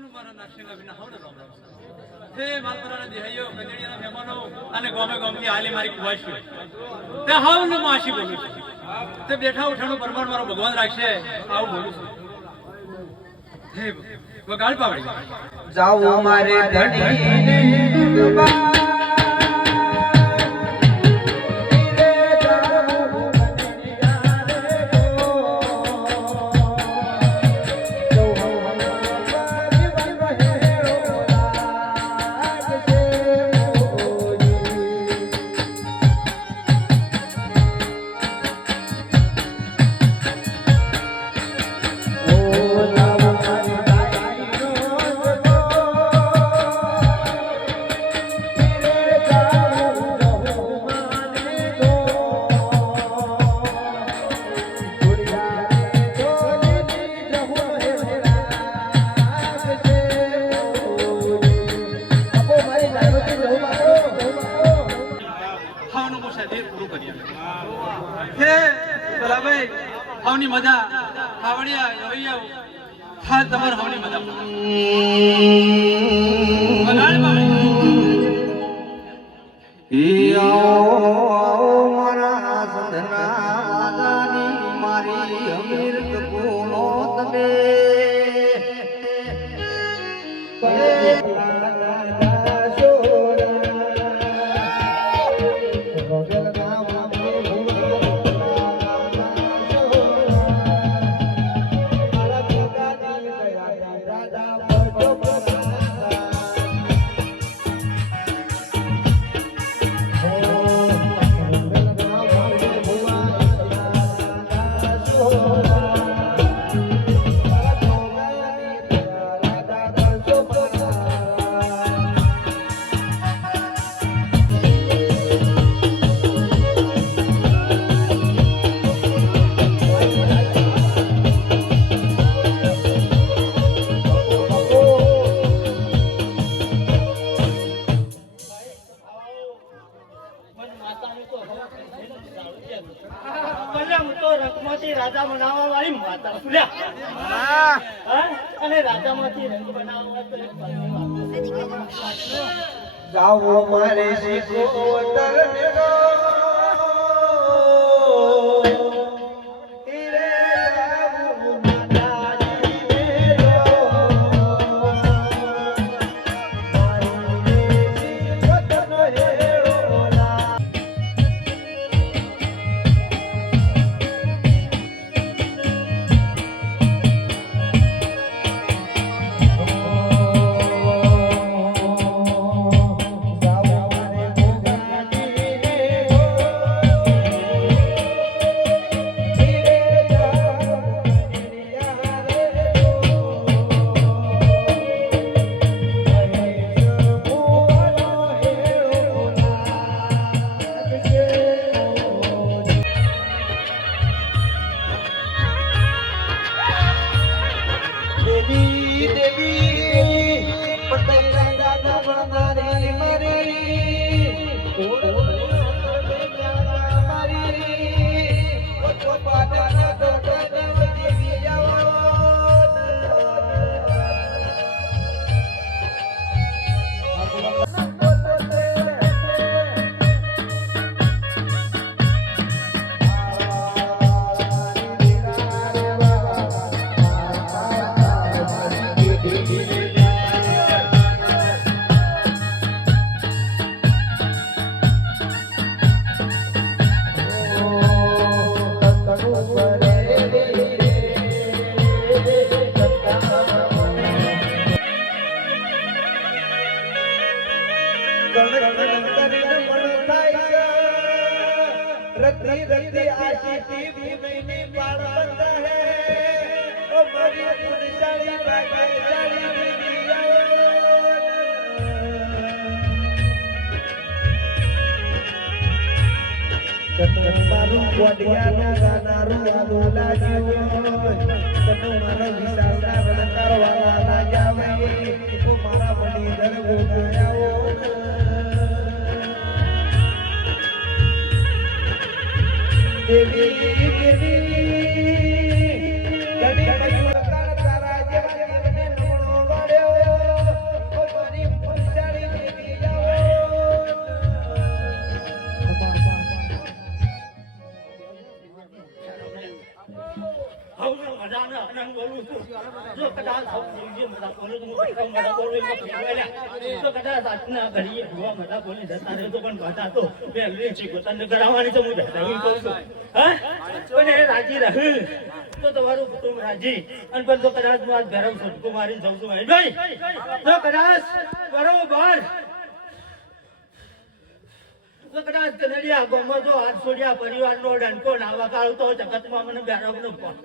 હાવનું મારા નાક્ષીના વિના હાવને રામ રામ તે માલપરાના દેહાઈઓ ગજડિયાના મહેમાનો અને ગોમે ગોમથી હાલી મારી કુવાશીઓ તે હાવનું માસી બોલું છું તે બેઠા ઉઠાનું પરમાણ મારો ભગવાન રાખશે આવું બોલું છું હે વગાડ પાવડી જાઓ મારે ધણીને હાવની મજા હાવડિયા ગવૈયા હા તમાર હાવની મજા વગાડ પાવડી મારા સંધના દાદાની મારી અમીર બોલો તમે રાજા બનાવવા વાળી માતા ફૂલ્યા અને રાજામાંથી રંગ બનાવવા જાઓ મારે શીખો તરણનો रत्ती रत्ती आशीती भूमि पाड़ बंद है ओ मरी पुरसाली बागे साली बिया कतनारू वडियानो गानारू आलो लाग्यो तनो मारा विशाला रंकार वाला ना जावे ओ मारा बड़ी दर गोतायो देवी देवी गणी बजवल तारा जेवा देवने नमो गड्यो જે બધા બોલે તો હું બધા બોલું એમાં ફેરવાયેલા. તો કદાચ આજના ઘડીએ ભૂવા બધા બોલી જતા રહે તો પણ બધા તો પહેલી છે પોતાને કરાવવાની તો હું જતા હું કહું છું. હા પણ એ રાજી રહે તો તમારું કુટુંબ રાજી. અને પણ તો કદાચ હું આજ ગરમ સટકો મારીને જાઉં છું ભાઈ તો કદાચ બરોબર તો કદાચ કનડિયા ગામમાં જો હાથ છોડ્યા પરિવારનો ડંકો ના વગાડતો જગતમાં મને બેરવનો કોણ.